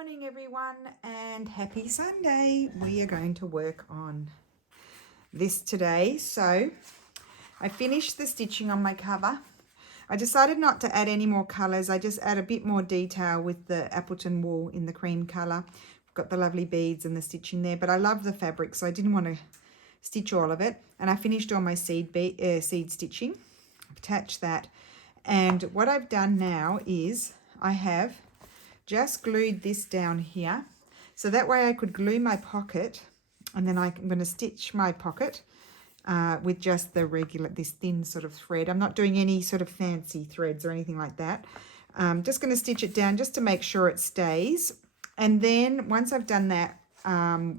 morning everyone and happy Sunday. We are going to work on this today. So I finished the stitching on my cover. I decided not to add any more colours. I just add a bit more detail with the Appleton wool in the cream colour. I've got the lovely beads and the stitching there, but I love the fabric, so I didn't want to stitch all of it. And I finished all my seed stitching. I've attached that. And what I've done now is I have just glued this down here, so that way I could glue my pocket, and then I'm going to stitch my pocket with just the regular, this thin sort of thread. I'm not doing any sort of fancy threads or anything like that. Just going to stitch it down just to make sure it stays, and then once I've done that,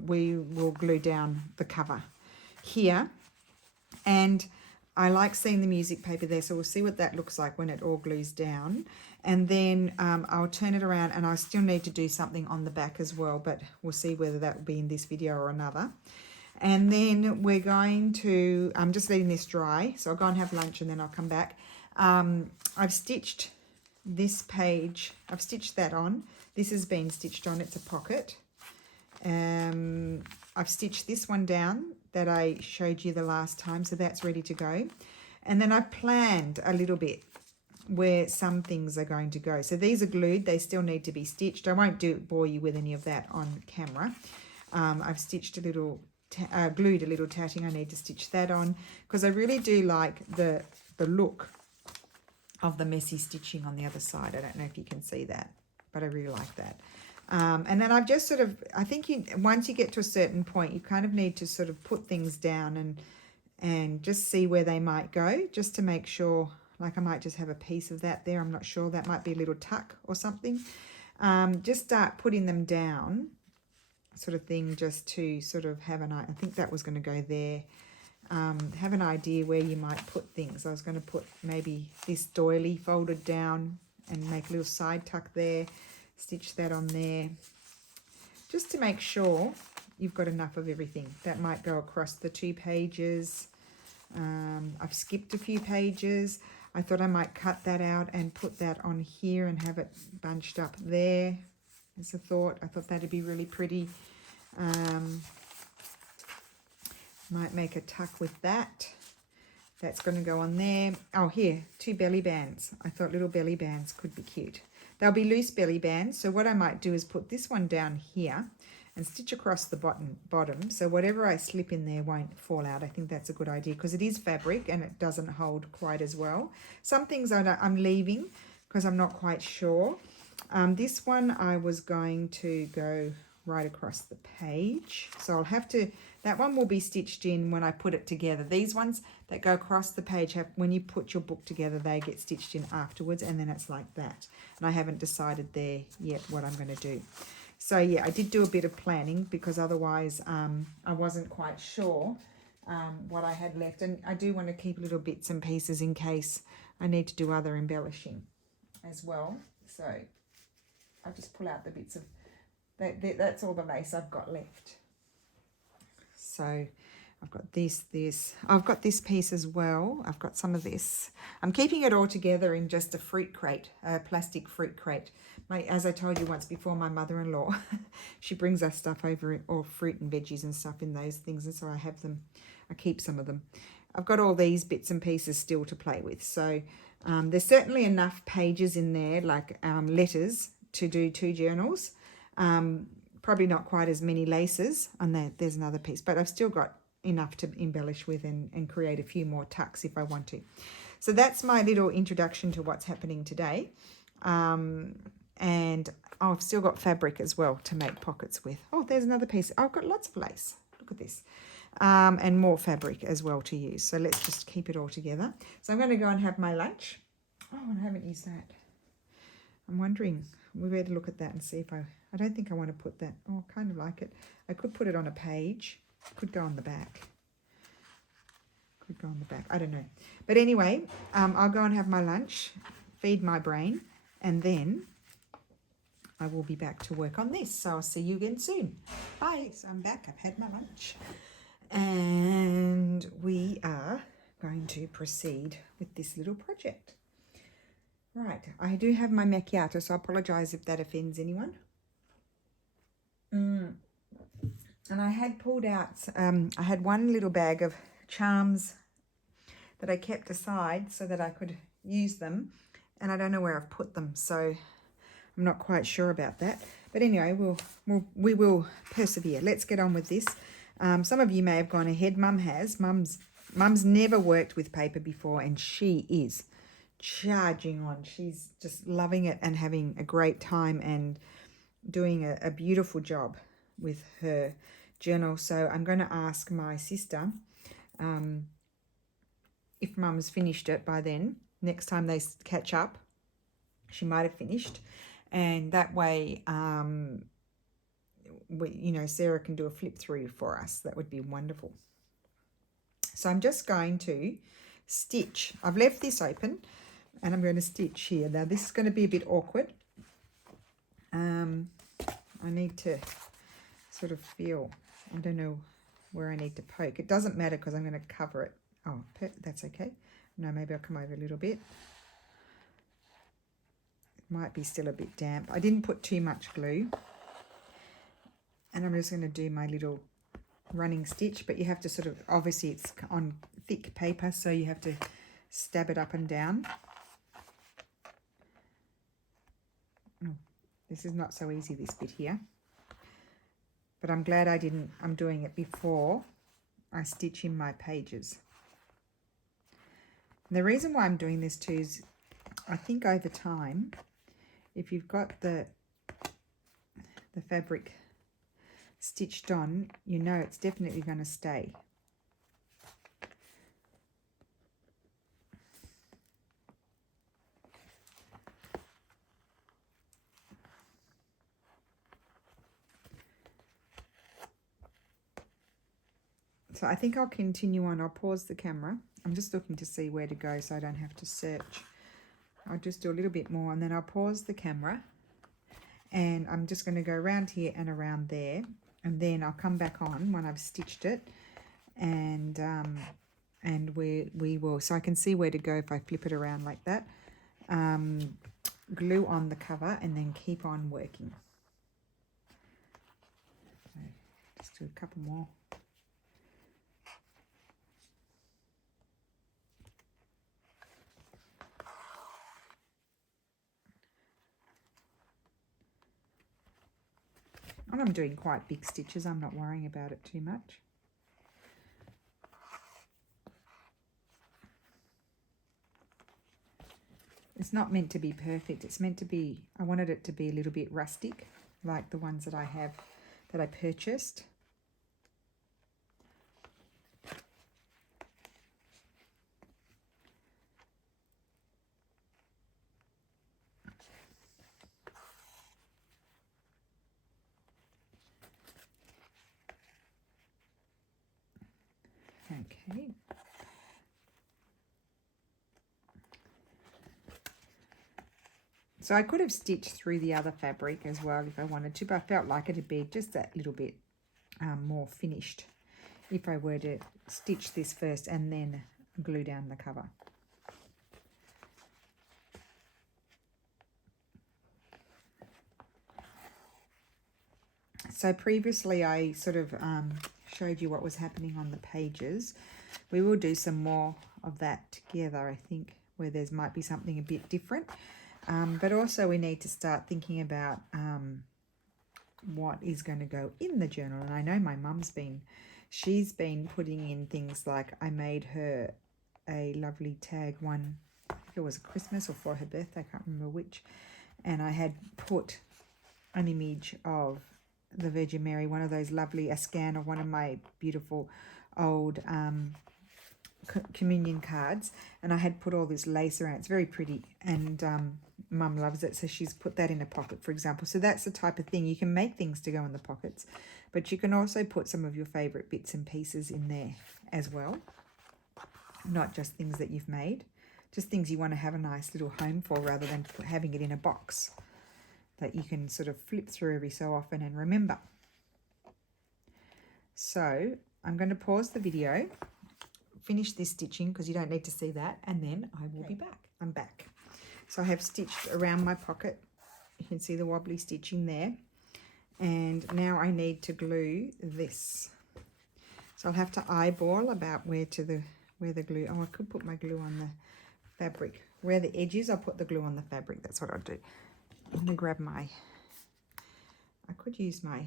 we will glue down the cover here. And I like seeing the music paper there, so we'll see what that looks like when it all glues down. And then I'll turn it around, and I still need to do something on the back as well, but we'll see whether that will be in this video or another. And then we're going to, I'm just letting this dry, so I'll go and have lunch and then I'll come back. I've stitched this page, I've stitched that on. This has been stitched on, it's a pocket. I've stitched this one down that I showed you the last time, so that's ready to go. And then I planned a little bit where some things are going to go. So these are glued, they still need to be stitched. I won't bore you with any of that on camera. I've stitched a little, glued a little tatting. I need to stitch that on because I really do like the look of the messy stitching on the other side. I don't know if you can see that, but I really like that. And then I've just sort of, I think once you get to a certain point, you kind of need to sort of put things down and just see where they might go, just to make sure. Like I might just have a piece of that there. I'm not sure. That might be a little tuck or something. Just start putting them down, sort of thing, just to sort of have an, I think that was going to go there. Have an idea where you might put things. I was going to put maybe this doily folded down and make a little side tuck there. Stitch that on there. Just to make sure you've got enough of everything. That might go across the 2 pages. I've skipped a few pages. I thought I might cut that out and put that on here and have it bunched up there as a thought. I thought that'd be really pretty. Might make a tuck with that. That's going to go on there. Oh, here, 2 belly bands. I thought little belly bands could be cute. They'll be loose belly bands. So what I might do is put this one down here and stitch across the bottom, so whatever I slip in there won't fall out. I think that's a good idea because it is fabric and it doesn't hold quite as well. Some things I'm leaving because I'm not quite sure. This one I was going to go right across the page, so I'll have to, that one will be stitched in when I put it together. These ones that go across the page, when you put your book together, they get stitched in afterwards, and then it's like that. And I haven't decided there yet what I'm going to do. So yeah, I did do a bit of planning because otherwise I wasn't quite sure what I had left. And I do want to keep little bits and pieces in case I need to do other embellishing as well. So I'll just pull out the bits of, that's all the lace I've got left. So I've got this. I've got this piece as well. I've got some of this. I'm keeping it all together in just a fruit crate, a plastic fruit crate. As I told you once before, my mother-in-law, she brings us stuff over, or fruit and veggies and stuff in those things, and so I have them. I keep some of them. I've got all these bits and pieces still to play with. So there's certainly enough pages in there, like letters, to do 2 journals. Probably not quite as many laces, and there's another piece, but I've still got enough to embellish with and create a few more tucks if I want to. So that's my little introduction to what's happening today. And I've still got fabric as well to make pockets with. Oh, there's another piece. I've got lots of lace. Look at this. And more fabric as well to use. So let's just keep it all together. So I'm going to go and have my lunch. Oh, and I haven't used that. I'm wondering, we better look at that and see if I don't think I want to put that. Oh, I kind of like it. I could put it on a page. Could go on the back. Could go on the back. I don't know. But anyway, I'll go and have my lunch, feed my brain, and then I will be back to work on this. So I'll see you again soon. Bye. So I'm back. I've had my lunch. And we are going to proceed with this little project. Right. I do have my macchiato, so I apologise if that offends anyone. And I had pulled out, I had one little bag of charms that I kept aside so that I could use them. And I don't know where I've put them, so I'm not quite sure about that. But anyway, we will persevere. Let's get on with this. Some of you may have gone ahead. Mum has. Mum's never worked with paper before, and she is charging on. She's just loving it and having a great time and doing a beautiful job with her journal. So I'm going to ask my sister if Mum's finished it by then. Next time they catch up, she might have finished, and that way Sarah can do a flip through for us. That would be wonderful. So I'm just going to stitch. I've left this open and I'm going to stitch here. Now this is going to be a bit awkward. I need to sort of feel, I don't know where I need to poke. It doesn't matter because I'm going to cover it. Oh, that's okay. No, maybe I'll come over a little bit. It might be still a bit damp. I didn't put too much glue. And I'm just going to do my little running stitch, but you have to sort of, obviously it's on thick paper, so you have to stab it up and down. Oh, this is not so easy, this bit here. But I'm glad I'm doing it before I stitch in my pages. And the reason why I'm doing this too is I think over time, if you've got the fabric stitched on, you know it's definitely going to stay. So I think I'll continue on. I'll pause the camera. I'm just looking to see where to go so I don't have to search. I'll just do a little bit more and then I'll pause the camera, and I'm just going to go around here and around there, and then I'll come back on when I've stitched it, and we will, so I can see where to go if I flip it around like that. Glue on the cover and then keep on working. So just do a couple more. And I'm doing quite big stitches. I'm not worrying about it too much. It's not meant to be perfect. It's meant to be, I wanted it to be a little bit rustic, like the ones that I have, that I purchased. Okay. So I could have stitched through the other fabric as well if I wanted to, but I felt like it'd be just that little bit more finished if I were to stitch this first and then glue down the cover. So previously I sort of showed you what was happening on the pages. We will do some more of that together, I think, where there's might be something a bit different. But also we need to start thinking about what is going to go in the journal. And I know my mum's she's been putting in things like, I made her a lovely tag one, I think it was Christmas or for her birthday, I can't remember which. And I had put an image of the Virgin Mary, one of those lovely, a scan of one of my beautiful old communion cards, and I had put all this lace around. It's very pretty, and Mum loves it, so she's put that in a pocket, for example. So that's the type of thing. You can make things to go in the pockets, but you can also put some of your favorite bits and pieces in there as well, not just things that you've made, just things you want to have a nice little home for, rather than having it in a box that you can sort of flip through every so often and remember. So I'm going to pause the video, finish this stitching because you don't need to see that, and then I will be back. I'm back. So I have stitched around my pocket. You can see the wobbly stitching there, And now I need to glue this. So I'll have to eyeball about where the glue, oh, I could put my glue on the fabric. Where the edge is, I'll put the glue on the fabric. That's what I'll do. I'm going to grab I could use my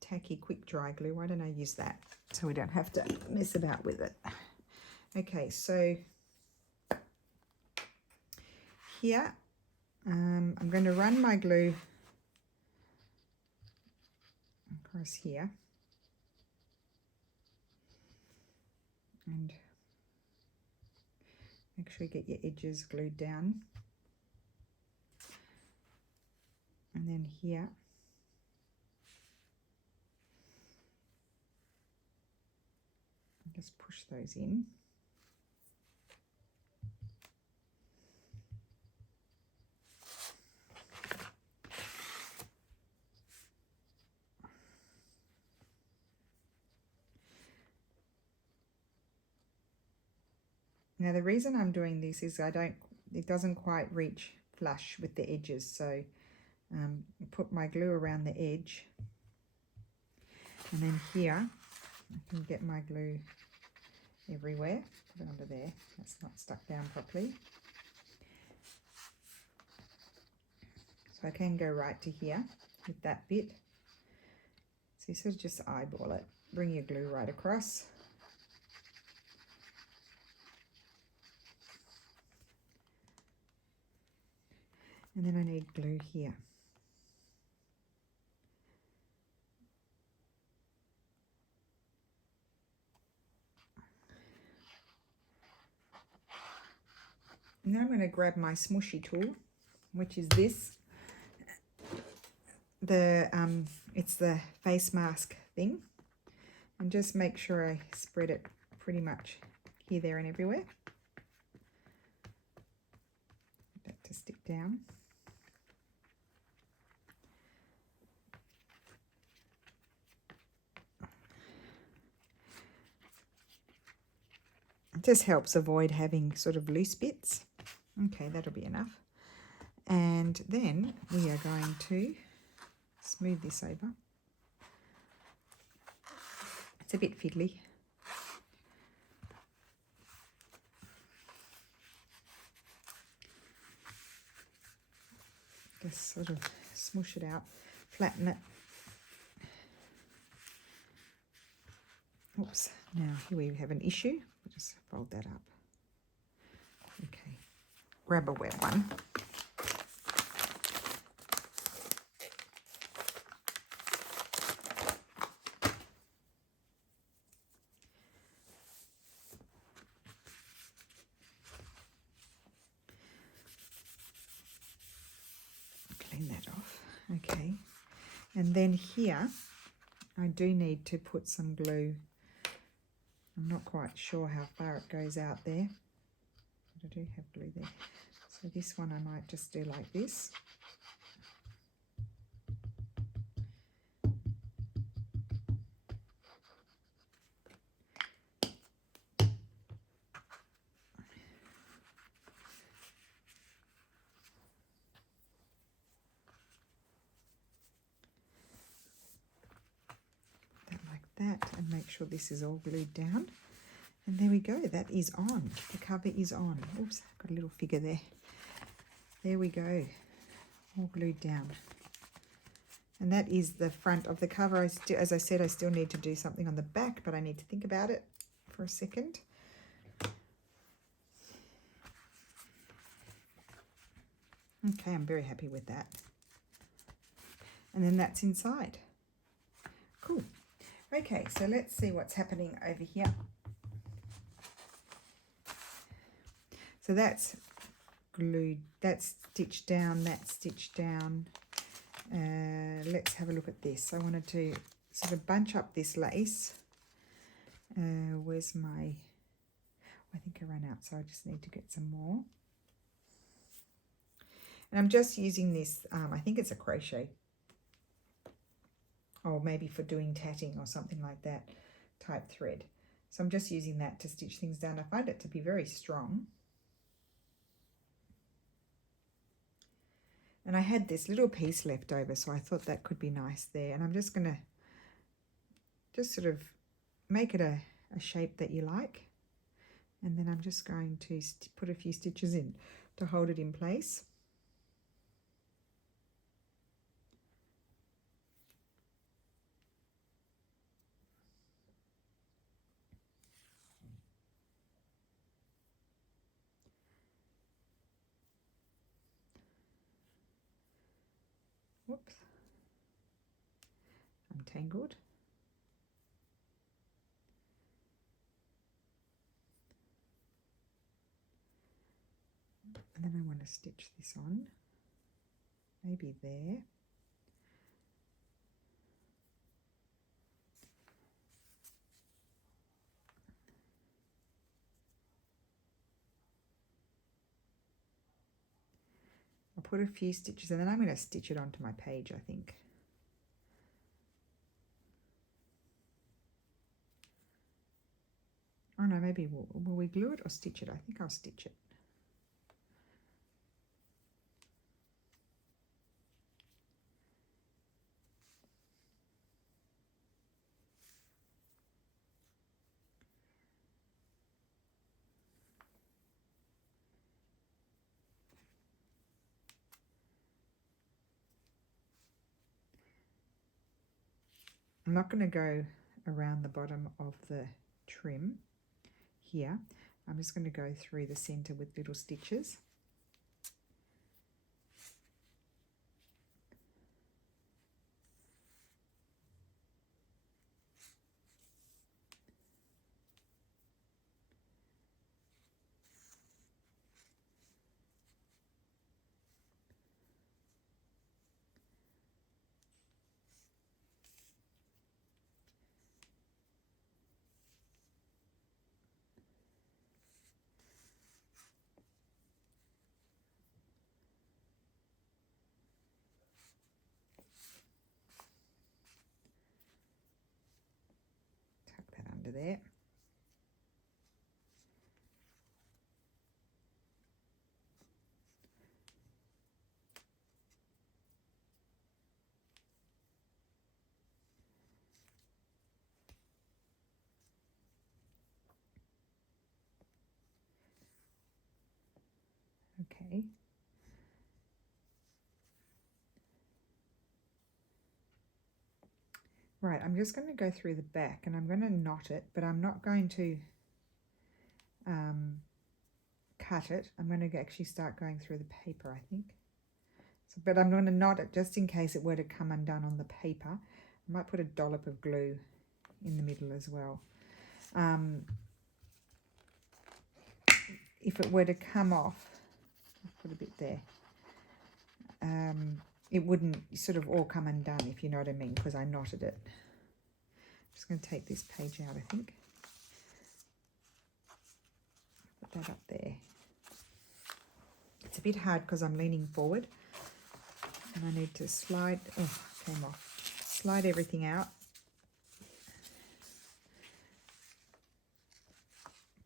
tacky quick dry glue. Why don't I use that so we don't have to mess about with it. Okay, so here I'm going to run my glue across here and make sure you get your edges glued down, and then here just push those in. Now the reason I'm doing this is it doesn't quite reach flush with the edges, so put my glue around the edge, and then here I can get my glue everywhere. Put it under there, that's not stuck down properly. So I can go right to here with that bit. So you sort of just eyeball it, bring your glue right across. And then I need glue here. Now I'm going to grab my smooshy tool, which is this. It's the face mask thing. And just make sure I spread it pretty much here, there, and everywhere. Get that to stick down. It just helps avoid having sort of loose bits. Okay, that'll be enough. And then we are going to smooth this over. It's a bit fiddly. Just sort of smoosh it out, flatten it. Oops, now here we have an issue. We'll just fold that up. Okay, grab a wet one. Clean that off. Okay, and then here I do need to put some glue. I'm not quite sure how far it goes out there, but I do have glue there. So this one I might just do like this. That and make sure this is all glued down, and there we go. That is on. The cover is on. Oops, got a little figure there. There we go, all glued down. And that is the front of the cover. As I said, I still need to do something on the back, but I need to think about it for a second. Okay, I'm very happy with that. And then that's inside. Cool. Okay, so let's see what's happening over here. So that's glued, that's stitched down, that's stitched down. Let's have a look at this. I wanted to sort of bunch up this lace. Where's my, I think I ran out, so I just need to get some more. And I'm just using this, I think it's a crochet, or maybe for doing tatting or something like that type thread. So I'm just using that to stitch things down. I find it to be very strong. And I had this little piece left over, so I thought that could be nice there. And I'm just going to just sort of make it a shape that you like. And then I'm just going to put a few stitches in to hold it in place. Whoops, I'm tangled. And then I want to stitch this on, maybe there. I'll put a few stitches and then I'm going to stitch it onto my page, I think. Oh no, maybe will we glue it or stitch it? I think I'll stitch it. I'm not going to go around the bottom of the trim here. I'm just going to go through the center with little stitches. Tuck that under there. Okay. Right, I'm just going to go through the back and I'm going to knot it, but I'm not going to cut it. I'm going to actually start going through the paper, I think. So, but I'm going to knot it just in case it were to come undone on the paper. I might put a dollop of glue in the middle as well. If it were to come off, I'll put a bit there. It wouldn't sort of all come undone, if you know what I mean, because I knotted it. I'm just going to take this page out, I think. Put that up there. It's a bit hard because I'm leaning forward. And I need to slide, oh, it came off. Slide everything out.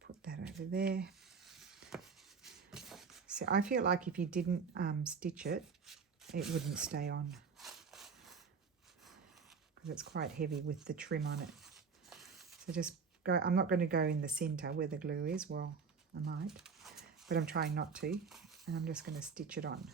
Put that over there. So I feel like if you didn't stitch it, it wouldn't stay on. Because it's quite heavy with the trim on it. So just go, I'm not going to go in the center where the glue is. Well, I might. But I'm trying not to. And I'm just going to stitch it on.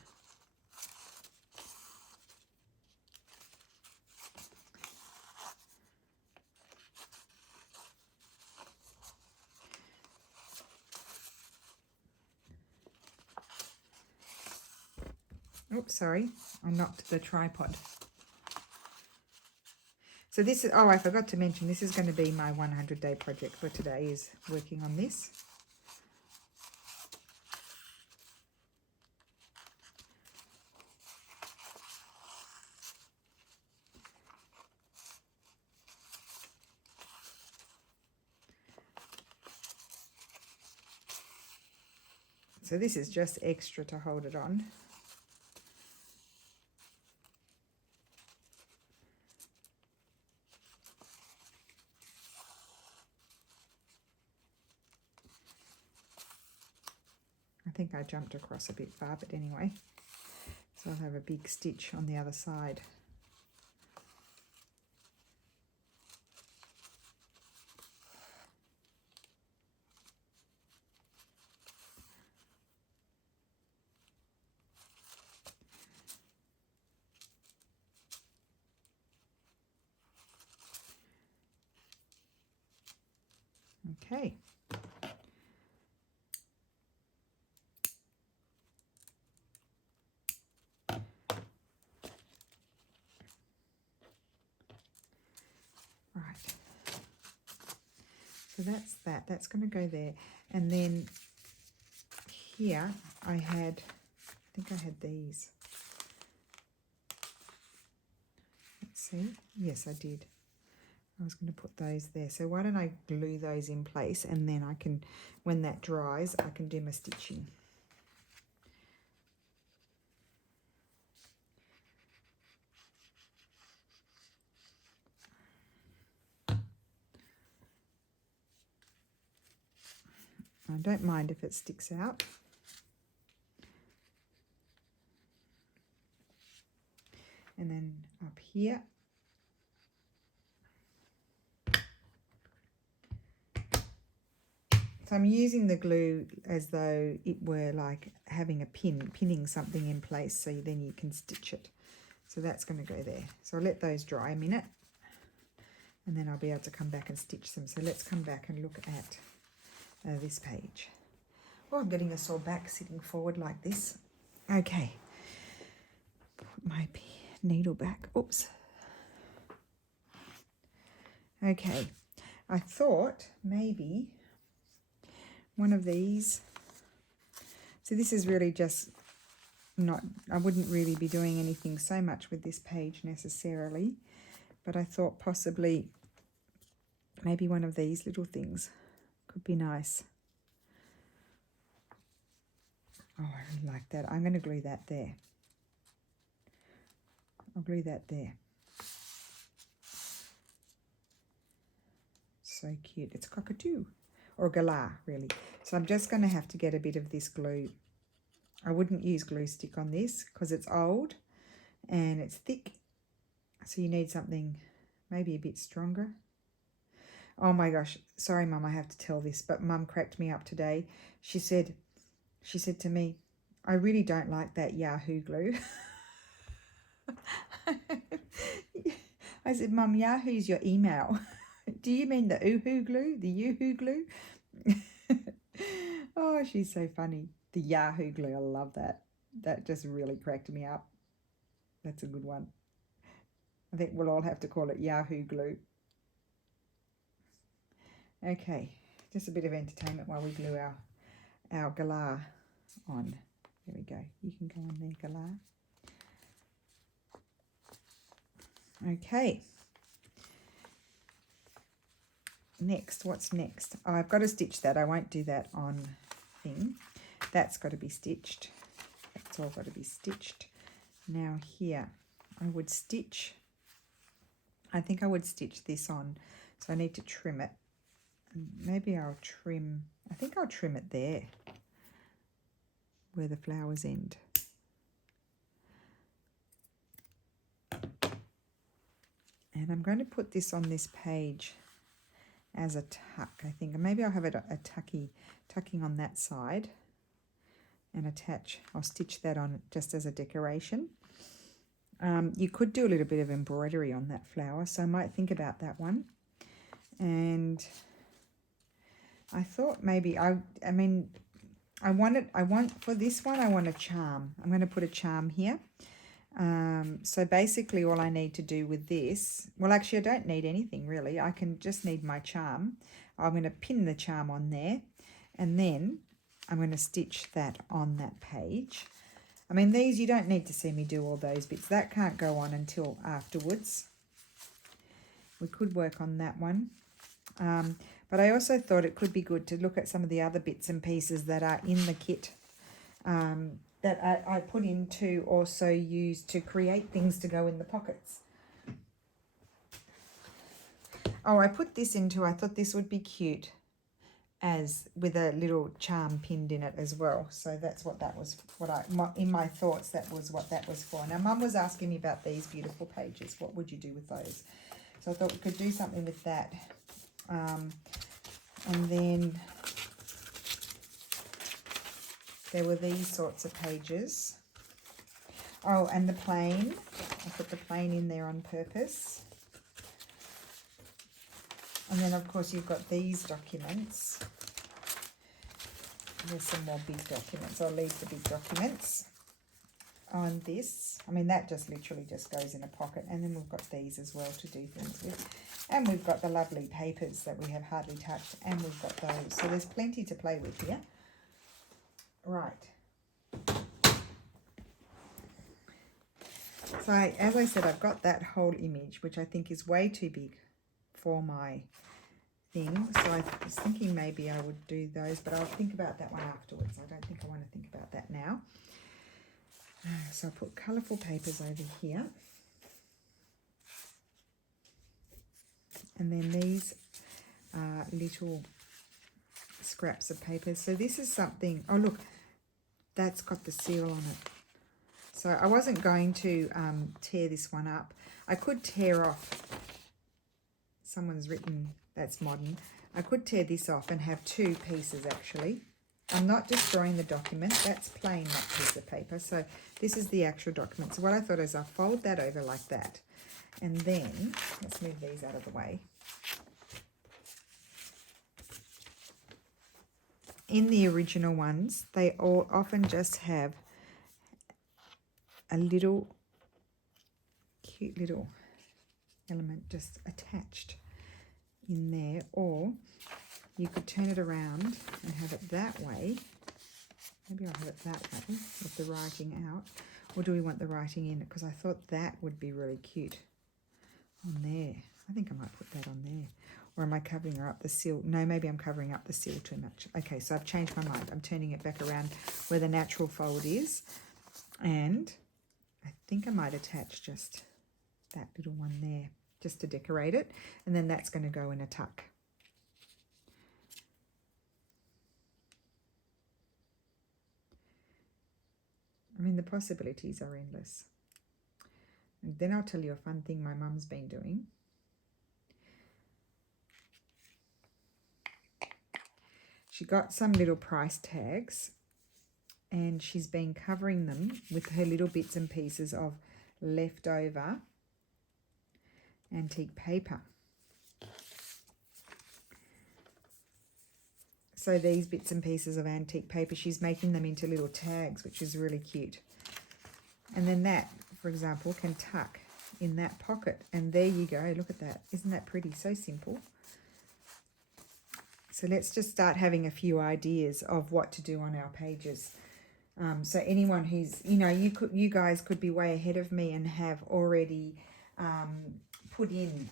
Oops, sorry, I knocked the tripod. So this is, oh, I forgot to mention, this is going to be my 100-day project for today, is working on this. So this is just extra to hold it on. I think I jumped across a bit far, but anyway, So I'll have a big stitch on the other side. Okay. Right. So that's that. That's going to go there. And then here I think I had these. Let's see. Yes, I did. I was going to put those there. So why don't I glue those in place, and then I can, when that dries, I can do my stitching. I don't mind if it sticks out. And then up here, so I'm using the glue as though it were like having a pinning something in place, so then you can stitch it. So that's going to go there. So I'll let those dry a minute, and then I'll be able to come back and stitch them. So let's come back and look at this page. Oh, I'm getting a sore back sitting forward like this. Okay. Put my needle back. Oops. Okay. I thought maybe one of these. So this is really just not, I wouldn't really be doing anything so much with this page necessarily, but I thought possibly maybe one of these little things could be nice. Oh, I really like that. I'm going to glue that there. I'll glue that there. So cute. It's a cockatoo, or a galah, really. So I'm just going to have to get a bit of this glue. I wouldn't use glue stick on this because it's old and it's thick. So you need something maybe a bit stronger. Oh my gosh. Sorry, Mum, I have to tell this, but Mum cracked me up today. She said to me, I really don't like that Yahoo glue. I said, Mum, Yahoo's your email. Do you mean the Oohoo glue? The Yoo-hoo glue? Oh, she's so funny. The Yahoo glue, I love that. That just really cracked me up. That's a good one. I think we'll all have to call it Yahoo glue. Okay, just a bit of entertainment while we glue our galah on. There we go. You can go on there, galah. Okay. Next, what's next? Oh, I've got to stitch that. I won't do that on thing. That's got to be stitched. That's all got to be stitched. Now here, I would stitch, I think I would stitch this on. So I need to trim it. Maybe I'll trim, I think I'll trim it there where the flowers end. And I'm going to put this on this page as a tuck, I think. And maybe I'll have it a tucking on that side and attach. I'll stitch that on just as a decoration. You could do a little bit of embroidery on that flower, so I might think about that one. And I thought maybe I want for this one I want a charm. I'm going to put a charm here. So basically all I need to do with this, well actually I don't need anything really, I can just need my charm. I'm going to pin the charm on there, and then I'm going to stitch that on that page. I mean, these, you don't need to see me do all those bits, that can't go on until afterwards. We could work on that one, but I also thought it could be good to look at some of the other bits and pieces that are in the kit, that I put in to also use to create things to go in the pockets. Oh, I put this into, I thought this would be cute. as with a little charm pinned in it as well. So that's what that was, in my thoughts, that was what that was for. Now, Mum was asking me about these beautiful pages. What would you do with those? So I thought we could do something with that. And then there were these sorts of pages. Oh, and the plane. I put the plane in there on purpose. And then, of course, you've got these documents. There's some more big documents. I'll leave the big documents on this. I mean, that just literally just goes in a pocket. And then we've got these as well to do things with. And we've got the lovely papers that we have hardly touched. And we've got those. So there's plenty to play with here. Right. So as I said, I've got that whole image, which I think is way too big for my thing. So I was thinking maybe I would do those, but I'll think about that one afterwards. I don't think I want to think about that now. So I'll put colourful papers over here. And then these are little scraps of paper. So this is something, oh look, that's got the seal on it. So I wasn't going to tear this one up. I could tear off, someone's written, that's modern. I could tear this off and have two pieces actually. I'm not destroying the document, that's plain, that piece of paper. So this is the actual document. So what I thought is I'll fold that over like that. And then, let's move these out of the way. In the original ones, they all often just have a little cute little element just attached in there, or you could turn it around and have it that way. Maybe I'll have it that way with the writing out, or do we want the writing in it? Because I thought that would be really cute on there. I think I might put that on there. Or am I covering up the seal? No, maybe I'm covering up the seal too much. Okay, so I've changed my mind. I'm turning it back around where the natural fold is, and I think I might attach just that little one there just to decorate it, and then that's going to go in a tuck. I mean, the possibilities are endless. And then I'll tell you a fun thing my mum's been doing. She got some little price tags, and she's been covering them with her little bits and pieces of leftover antique paper. So these bits and pieces of antique paper, she's making them into little tags, which is really cute. And then that, for example, can tuck in that pocket. And there you go. Look at that. Isn't that pretty? So simple. So let's just start having a few ideas of what to do on our pages. So anyone who's, you know, you guys could be way ahead of me and have already put in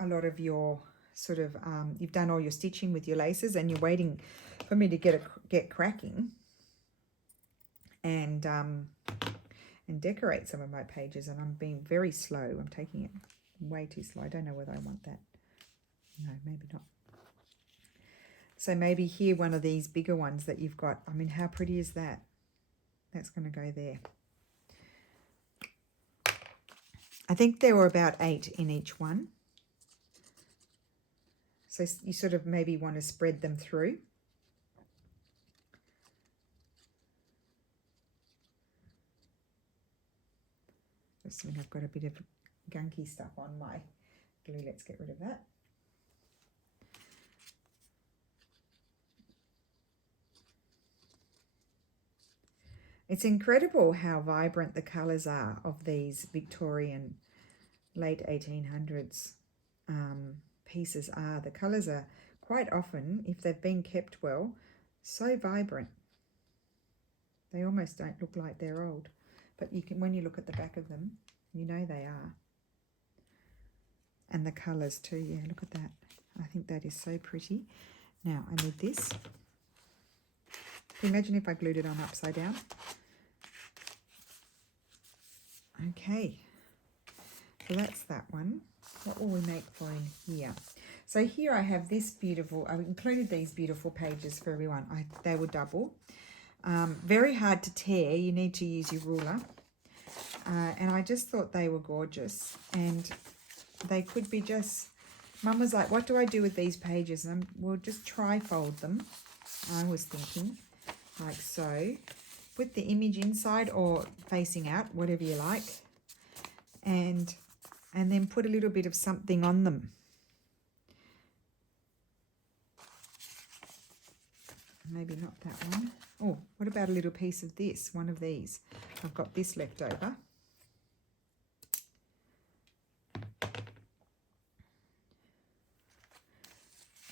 a lot of your sort of, you've done all your stitching with your laces and you're waiting for me to get cracking and decorate some of my pages. And I'm being very slow. I'm taking it way too slow. I don't know whether I want that. No, maybe not. So maybe here, one of these bigger ones that you've got. I mean, how pretty is that? That's going to go there. I think there were about 8 in each one. So you sort of maybe want to spread them through. Just think I've got a bit of gunky stuff on my glue. Let's get rid of that. It's incredible how vibrant the colours are of these Victorian late 1800s pieces are. The colours are quite often, if they've been kept well, so vibrant. They almost don't look like they're old. But you can, when you look at the back of them, you know they are. And the colours too, yeah, look at that. I think that is so pretty. Now, I need this. Can you imagine if I glued it on upside down? Okay, so that's that one. What will we make for in here? So here I have this beautiful, I've included these beautiful pages for everyone. They were double. Very hard to tear. You need to use your ruler. And I just thought they were gorgeous. And they could be just, Mum was like, what do I do with these pages? And we'll just tri-fold them. I was thinking, like so. Put the image inside or facing out, whatever you like. And then put a little bit of something on them. Maybe not that one. Oh, what about a little piece of this? One of these. I've got this left over.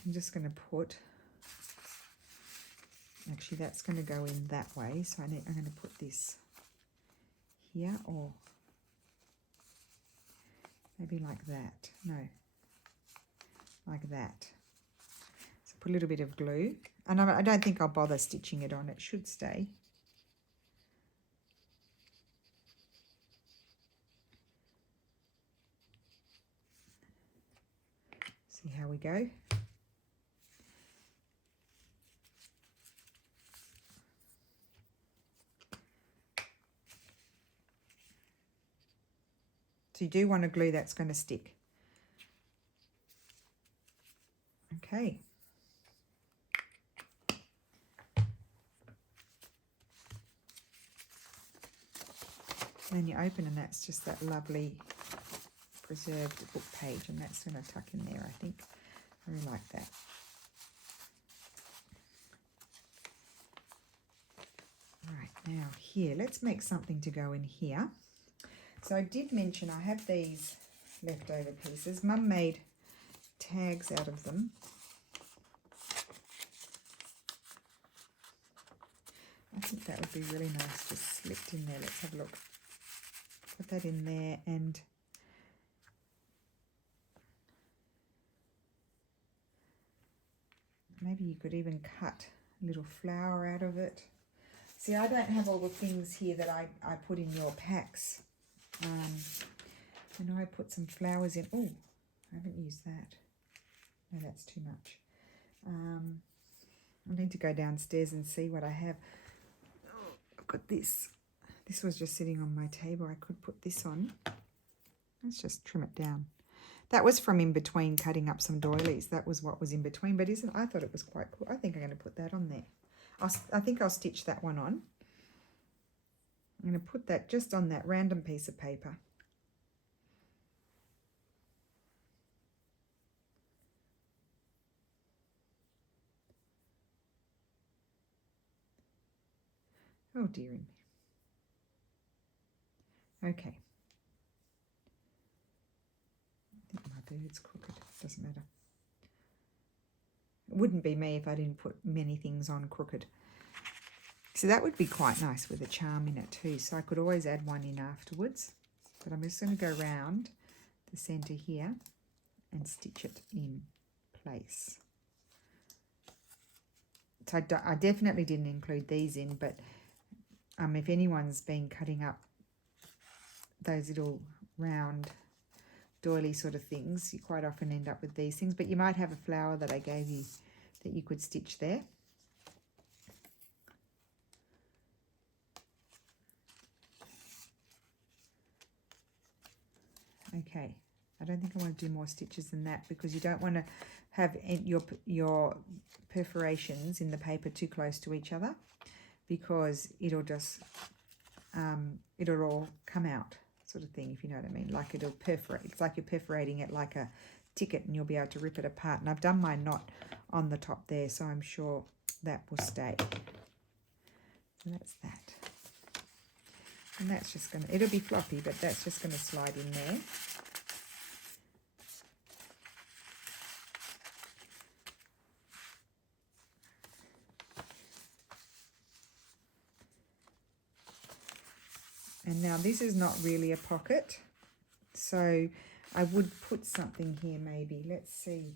I'm just going to put, actually that's going to go in that way. So I'm going to put this here, or maybe like that. No, like that. So put a little bit of glue. And I don't think I'll bother stitching it on. It should stay. See how we go. So you do want a glue that's going to stick. Okay. And then you open and that's just that lovely preserved book page, and that's going to tuck in there, I think. I really like that. Right, now here, let's make something to go in here. So I did mention I have these leftover pieces. Mum made tags out of them. I think that would be really nice just slipped in there. Let's have a look. Put that in there, and maybe you could even cut a little flower out of it. See, I don't have all the things here that I put in your packs. I know I put some flowers in. Oh, I haven't used that. No, that's too much. I need to go downstairs and see what I have. Oh, I've got this. This was just sitting on my table. I could put this on. Let's just trim it down. That was from in between cutting up some doilies. That was what was in between, but I thought it was quite cool. I think I'm going to put that on there. I think I'll stitch that one on. I'm going to put that just on that random piece of paper. Oh, dearie me. Okay. I think my bird's crooked. Doesn't matter. It wouldn't be me if I didn't put many things on crooked. So that would be quite nice with a charm in it too. So I could always add one in afterwards. But I'm just going to go round the centre here and stitch it in place. So I definitely didn't include these in, but if anyone's been cutting up those little round doily sort of things, you quite often end up with these things. But you might have a flower that I gave you that you could stitch there. Okay, I don't think I want to do more stitches than that, because you don't want to have your perforations in the paper too close to each other, because it'll just it'll all come out, sort of thing, if you know what I mean. Like it'll perforate. It's like you're perforating it like a ticket, and you'll be able to rip it apart. And I've done my knot on the top there, so I'm sure that will stay. So that's that. And that's just going to, it'll be floppy, but that's just going to slide in there. And now this is not really a pocket, so I would put something here maybe. Let's see.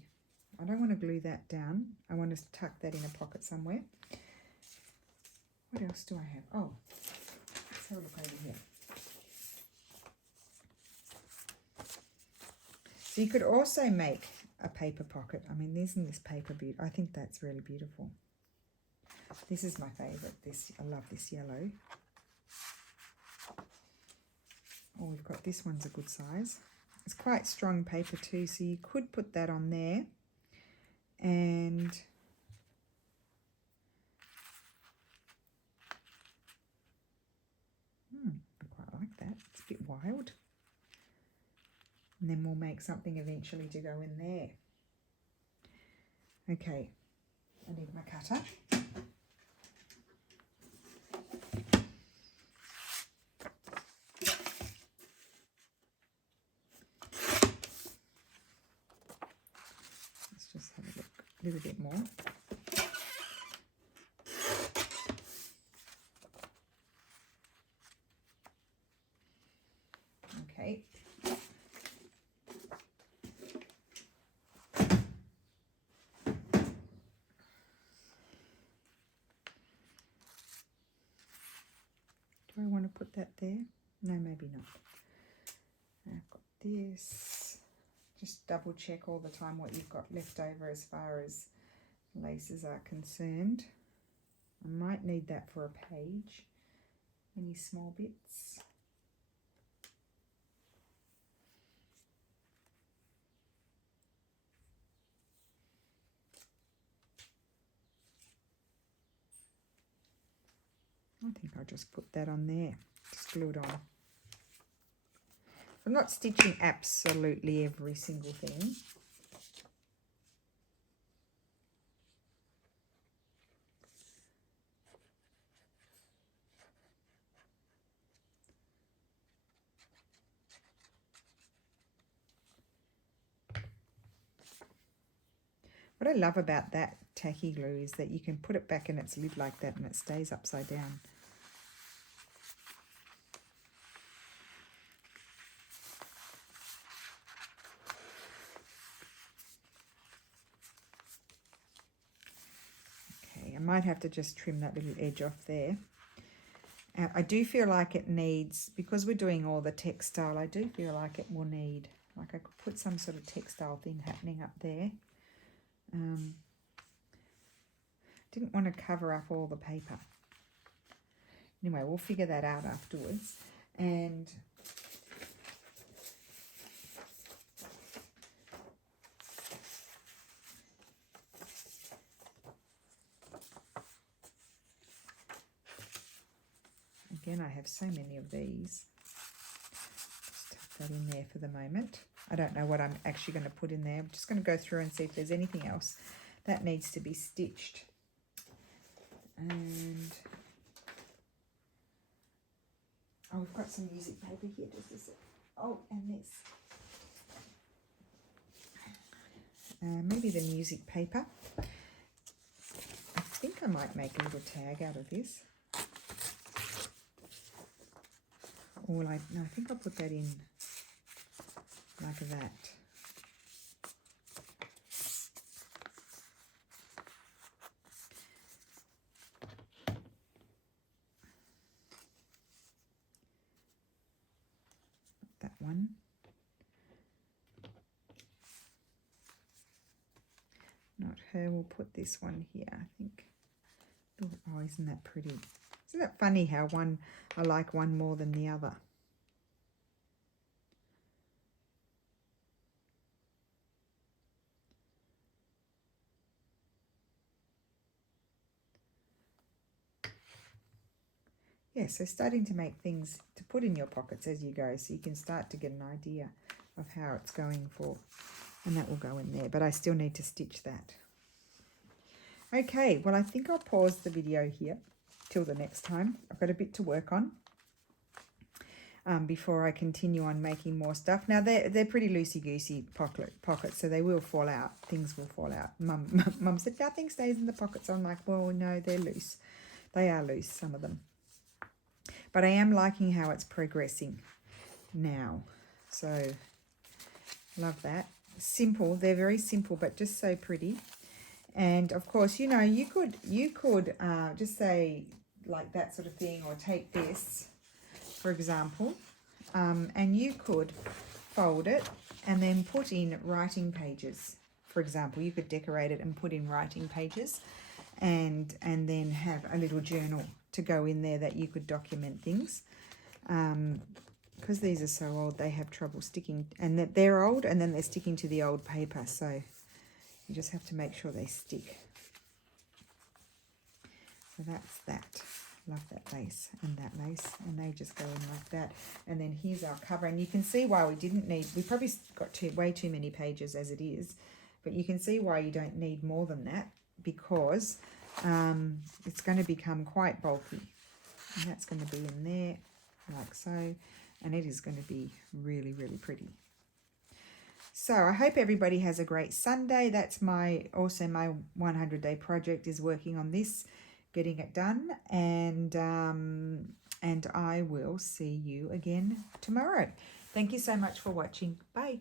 I don't want to glue that down. I want to tuck that in a pocket somewhere. What else do I have? Oh, let's have a look over here. So you could also make a paper pocket. I mean, isn't this paper beautiful? I think that's really beautiful. This is my favourite. I love this yellow. Oh, we've got this one's a good size. It's quite strong paper too, so you could put that on there. And I quite like that. It's a bit wild. And then we'll make something eventually to go in there. Okay, I need my cutter. Let's just have a look a little bit more. Okay. Do I want to put that there? No, maybe not. I've got this. Just double check all the time what you've got left over as far as laces are concerned. I might need that for a page. Any small bits. I think I'll just put that on there. Just glue it on. I'm not stitching absolutely every single thing. What I love about that tacky glue is that you can put it back in its lid like that and it stays upside down. Okay, I might have to just trim that little edge off there. I do feel like it needs, because we're doing all the textile, I do feel like it will need, like I could put some sort of textile thing happening up there. Didn't want to cover up all the paper. Anyway, we'll figure that out afterwards. And again, I have so many of these. Just tuck that in there for the moment. I don't know what I'm actually going to put in there. I'm just going to go through and see if there's anything else that needs to be stitched. And oh, we've got some music paper here. Just a sec. Oh, and this. Maybe the music paper. I think I might make a little tag out of this. Or no, I think I'll put that in like that. That one. Not her, we'll put this one here, I think. Oh, isn't that pretty? Isn't it funny how I like one more than the other? Yeah, so starting to make things to put in your pockets as you go, so you can start to get an idea of how it's going for, and that will go in there, but I still need to stitch that. Okay, well, I think I'll pause the video here till the next time. I've got a bit to work on before I continue on making more stuff. Now, they're pretty loosey-goosey pockets, so they will fall out. Things will fall out. Mum said, nothing stays in the pockets. I'm like, well, no, they're loose. They are loose, some of them. But I am liking how it's progressing now. So, love that. Simple. They're very simple, but just so pretty. And, of course, you know, you could just say like that sort of thing, or take this, for example, and you could fold it and then put in writing pages for example. You could decorate it and put in writing pages, and then have a little journal to go in there that you could document things. Because these are so old, they have trouble sticking, and that they're old, and then they're sticking to the old paper, so you just have to make sure they stick. So that's that. Love that lace and that lace, and they just go in like that. And then here's our cover, and you can see why we didn't need, we probably got way too many pages as it is, but you can see why you don't need more than that, because it's going to become quite bulky, and that's going to be in there like so, and it is going to be really, really pretty. So I hope everybody has a great Sunday. That's also my 100-day project is working on this, getting it done, and I will see you again tomorrow. Thank you so much for watching. Bye.